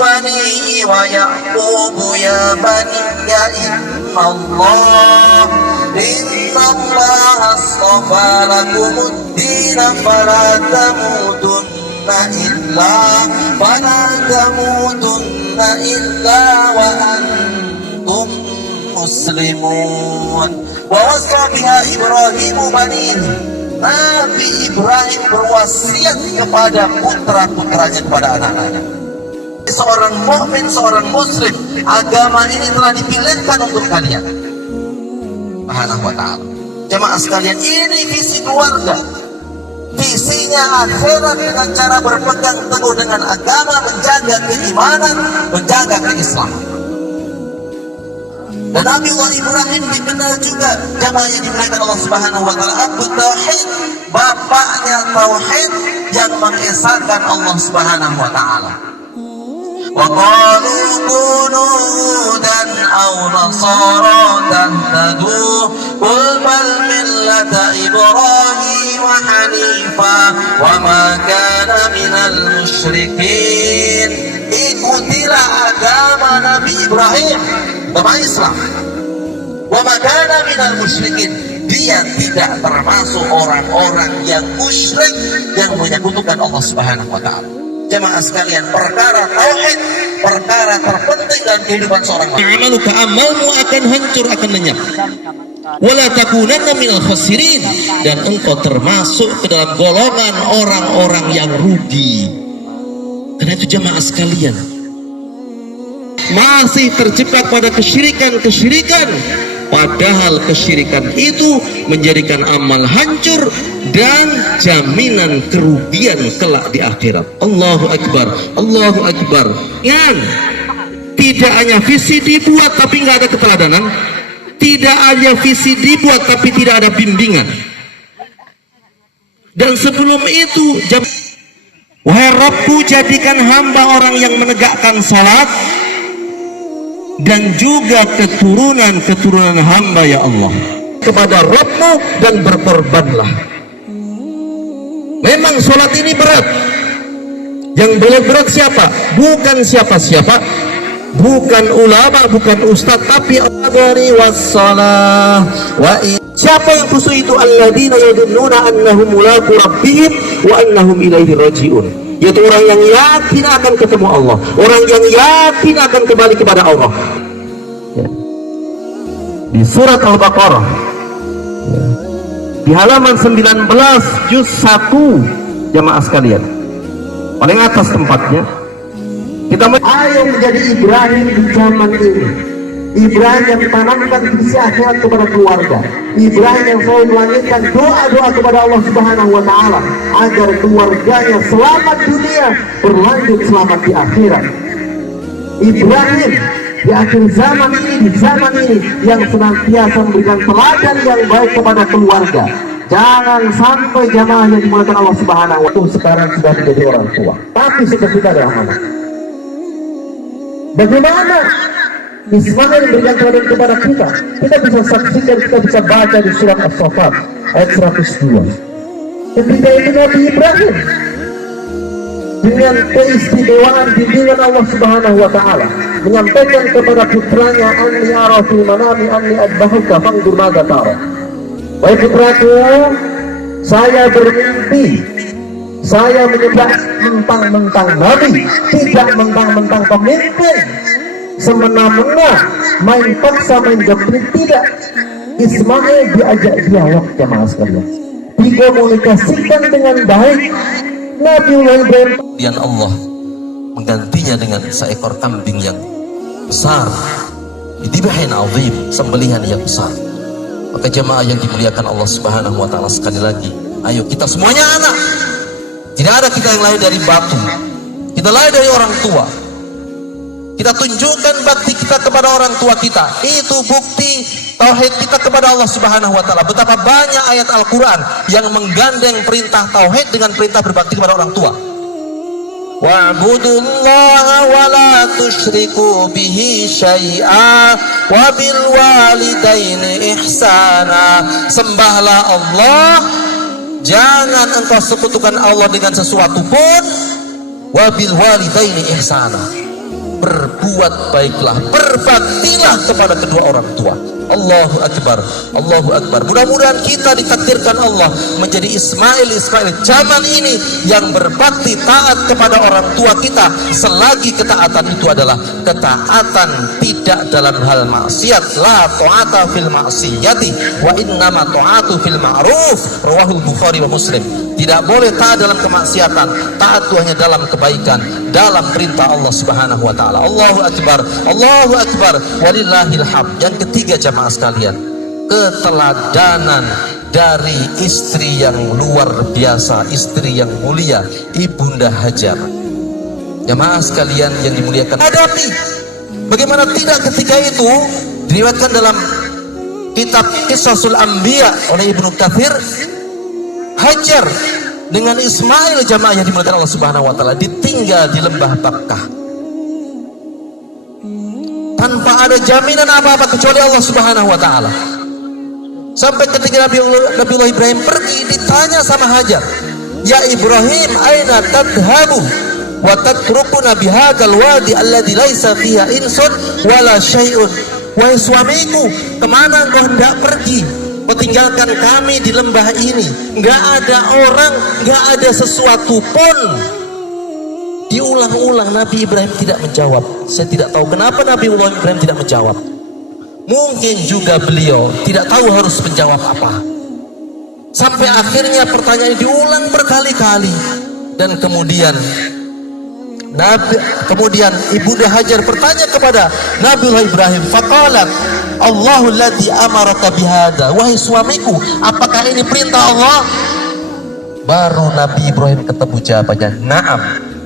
بنيه ويعقوب يا بني إن الله اصطفى لكم الدين فلا تموتن إلا وأنتم مسلمون ووصى بها إبراهيم بنيه. Nabi Ibrahim berwasiat kepada putra-putranya, kepada anak-anaknya. Seorang mukmin, seorang muslim, agama ini telah dipilihkan untuk kalian. Subhanahu wa ta'ala. Jemaah sekalian, ini visi keluarga. Visinya akhirat dengan cara berpegang teguh dengan agama, menjaga keimanan, menjaga keislaman. Dan Nabi Allah Ibrahim dikenal juga jamaah yang dimuliakan Allah Subhanahu wa ta'ala, Abu Tauhid, bapaknya tauhid yang mengesahkan Allah Subhanahu wa ta'ala. Wa qalu kunu hudan aw nasara tahtadu qul bal millata Ibrahim hanifa wa ma kana minal musyrikin. Ikutilah agama Nabi Ibrahim, agama Islam. Wa ma kana minal musyrikin. Dia tidak termasuk orang-orang yang musyrik yang menyekutukan Allah Subhanahu wa ta'ala. Jemaah sekalian, perkara tauhid, perkara terpenting dalam kehidupan seorang manusia. Amaluka, amalmu akan hancur, akan lenyap. Wala takunanna minal khasirin, dan engkau termasuk ke dalam golongan orang-orang yang rugi. Karena itu jemaah sekalian, masih terjebak pada kesyirikan-kesyirikan, padahal kesyirikan itu menjadikan amal hancur dan jaminan kerugian kelak di akhirat. Allahu Akbar, Allahu Akbar. Yang tidak hanya visi dibuat tapi nggak ada keteladanan, tidak hanya visi dibuat tapi tidak ada bimbingan. Dan sebelum itu, wahai Rabbku, jadikan hamba orang yang menegakkan salat dan juga keturunan hamba ya Allah kepada Rabbmu, dan berkorbanlah. Memang sholat ini berat. Yang boleh berat siapa? Bukan siapa-siapa, bukan ulama, bukan ustaz, tapi adhari wassalah wa siapa yang khusus itu? Alladzina yadunnuna annahum mulaqu rabbihim wa annahum ilaihi raji'un. Yaitu orang yang yakin akan ketemu Allah, orang yang yakin akan kembali kepada Allah. Ya. Di surat Al-Baqarah, ya, di halaman 19 juz 1, jamaah sekalian, paling atas tempatnya, kita ayo menjadi Ibrahim di zaman ini. Ibrahim yang tanamkan visi akhirat kepada keluarga. Ibrahim yang selalu melangitkan doa-doa kepada Allah Subhanahu wa ta'ala agar keluarganya selamat dunia, berlanjut selamat di akhirat. Ibrahim di akhir zaman ini, di zaman ini, yang senantiasa memberikan teladan yang baik kepada keluarga. Jangan sampai jamaah yang dimuliakan Allah Subhanahu wa ta'ala sekarang sudah menjadi orang tua, tapi cita-cita adalah mana? Bagaimana Ismail memberikan teladan kepada kita? Kita bisa saksikan, kita bisa baca di surat As-Saffat ayat 102. Ketika itu Nabi Ibrahim dengan keistimewaan bimbingan Allah Subhanahu wa ta'ala menyampaikan kepada putranya, anni ara fil manami anni adbahuka fanzur madza tara. Wahai putraku, saya bermimpi saya menyembah mentang-mentang nabi, tidak mentang-mentang pemimpin, semena-mena, main paksa, main doktrin, tidak. Ismail diajak dialog, jamaah sekalian, dikomunikasikan dengan baik. Nabiullah Ibrahim, kemudian Allah menggantinya dengan seekor kambing yang besar, didibahin azim, sembelihan yang besar. Maka jemaah yang dimuliakan Allah Subhanahu wa ta'ala, sekali lagi, ayo kita semuanya anak. Tidak ada kita yang lahir dari batu, kita lahir dari orang tua. Kita tunjukkan bakti kita kepada orang tua kita. Itu bukti tauhid kita kepada Allah Subhanahu wa ta'ala. Betapa banyak ayat Al-Quran yang menggandeng perintah tauhid dengan perintah berbakti kepada orang tua. Wa'budullaha wa la tusyriku bihi syai'a wa bil walidaini ihsana. Sembahlah Allah, jangan engkau sekutukan Allah dengan sesuatu pun. Wa bil walidaini ihsana. berbuat baiklah, berbaktilah kepada kedua orang tua. Allahu Akbar, Allahu Akbar. Mudah-mudahan kita ditakdirkan Allah menjadi Ismail zaman ini yang berbakti taat kepada orang tua kita, selagi ketaatan itu adalah ketaatan tidak dalam hal maksiat. La ta'ata fil maksiyati wa innama ta'atu fil ma'ruf. Rawahul Bukhari wa Muslim. Tidak boleh taat dalam kemaksiatan, taat itu hanya dalam kebaikan, dalam perintah Allah Subhanahu wa taala. Allahu Akbar, Allahu Akbar, walillahil hamd. Yang ketiga jamaah sekalian, keteladanan dari istri yang luar biasa, istri yang mulia, Ibunda Hajar. Jamaah sekalian yang dimuliakan, hadapi bagaimana tidak ketika itu diriwayatkan dalam kitab Qisasul Anbiya oleh Ibnu Katsir. Hajar dengan Ismail jamaah yang dimuliakan Allah Subhanahu wa taala ditinggal di lembah Bakkah tanpa ada jaminan apa-apa kecuali Allah Subhanahu wa taala. Sampai ketika Nabiullah Ibrahim pergi, ditanya sama Hajar, "Ya Ibrahim, aina tadhhabu wa tatrukuna bihadzal wadi alladzi laisa fiha insun wala syai'un?" Wahai suamiku, kemana engkau hendak pergi? Meninggalkan kami di lembah ini, nggak ada orang, nggak ada sesuatu pun. Diulang-ulang Nabi Ibrahim tidak menjawab. Saya tidak tahu kenapa Nabi Ibrahim tidak menjawab. Mungkin juga beliau tidak tahu harus menjawab apa. Sampai akhirnya pertanyaan diulang berkali-kali, dan kemudian Ibunda Hajar bertanya kepada Nabiullah Ibrahim, faqalat Allahu alladzi amaraka bihada. Wahai suamiku, apakah ini perintah Allah? Baru Nabi Ibrahim ketemu jawabannya, na'am,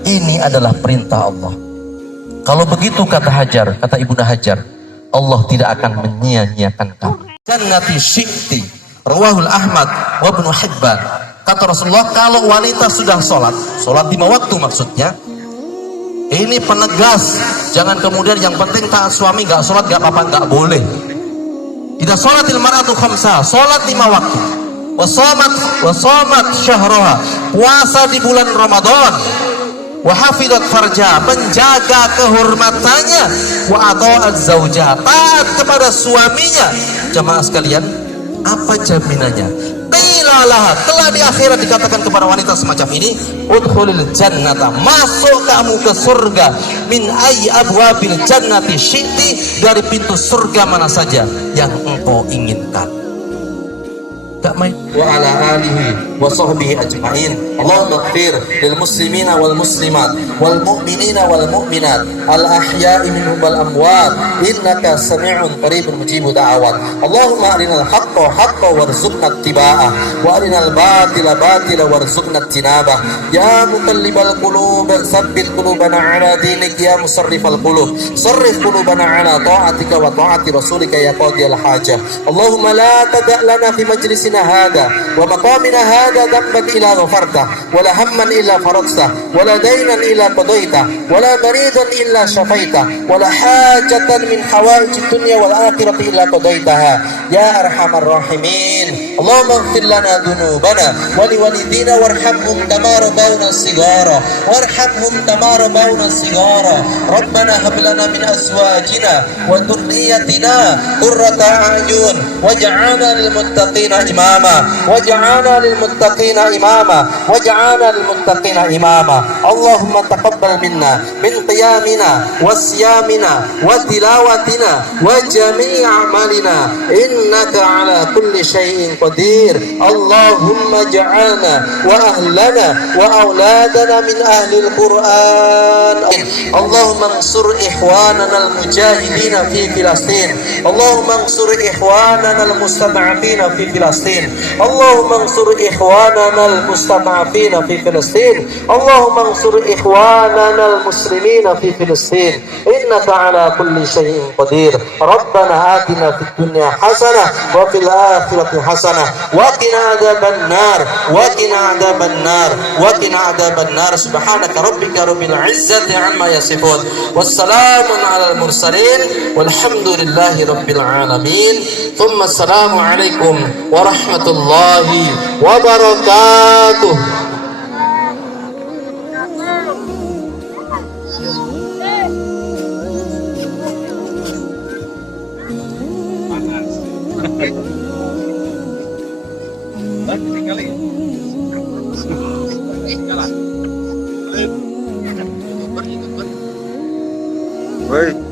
ini adalah perintah Allah. Kalau begitu kata Hajar, kata Ibunda Hajar, Allah tidak akan menyia-nyiakan kamu. Jannati syi'ti, rawahul Ahmad wa Ibnu Hibban. Kata Rasulullah, kalau wanita sudah sholat 5 waktu maksudnya, ini penegas, jangan kemudian yang penting taat suami, nggak sholat nggak apa-apa, nggak boleh. Idza sholatil mar'atu khamsa, sholat 5 waktu, wasomat syahroha, puasa di bulan Ramadan, wahafidat farja, menjaga kehormatannya, wa ata'at zaujah, taat kepada suaminya. Jamaah sekalian, apa jaminannya? Qilalaha, telah di akhirat dikatakan kepada wanita semacam ini, udkhulil jannata, masuk kamu ke surga, min ayyi abwabil jannati syi'ti, dari pintu surga mana saja yang engkau inginkan. Tak main. Wa ala alihi wa sahbihi ajma'in. Allahumma ighfir lil muslimina wal muslimat wal mu'minina wal mu'minat al ahya'i minhum wal amwat innaka sami'un qaribun mujibud da'awat. Allahumma arinal haqqa haqqan warzuqna ittiba'ah wa arinal batila batila warzuqna ijtinabah. Ya muqallibal qulub tsabbit qulubana ala dinik, ya musarrifal qulub sarrif qulubana ala ta'atika wa ta'ati rasulika ya qadiyal hajah. Allahumma la tada' lana fi majlis هذا ومقامنا هذا ذنبا إلا غفرته ولا هما إلا فرجته ولا دينا إلا قضيته ولا مريضا إلا شفيته ولا حاجة من حوائج الدنيا والآخرة إلا قضيتها يا أرحم الراحمين. اللهم اغفر لنا ذنوبنا ولوالدينا وارحمهم كما ربونا صغارا ربنا هب لنا من أزواجنا وذريتنا قرة أعين واجعلنا للمتقين إماما اللهم تقبل منا من قيامنا وصيامنا وتلاوتنا وجميع أعمالنا إنك على كل شيء قدير. اللهم اجعلنا وأهلنا وأولادنا من أهل القرآن. اللهم انصر إخواننا المجاهدين في فلسطين. اللهم انصر إخواننا المستضعفين في فلسطين. اللهم انصر إخواننا المستضعفين في فلسطين. اللهم انصر إخواننا المسلمين في فلسطين إنك على كل شيء قدير. ربنا آتنا في الدنيا حسنة وفي الآخرة حسنة وقنا عذاب النار سبحانك ربك رب العزة عما يصفون والسلام على المرسلين والحمد لله رب العالمين. ثم السلام عليكم ورحمة الله وبركاته. Woi.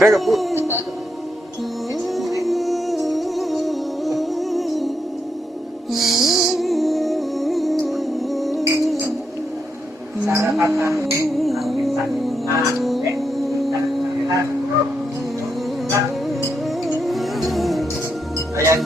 Trek bu. Ayan.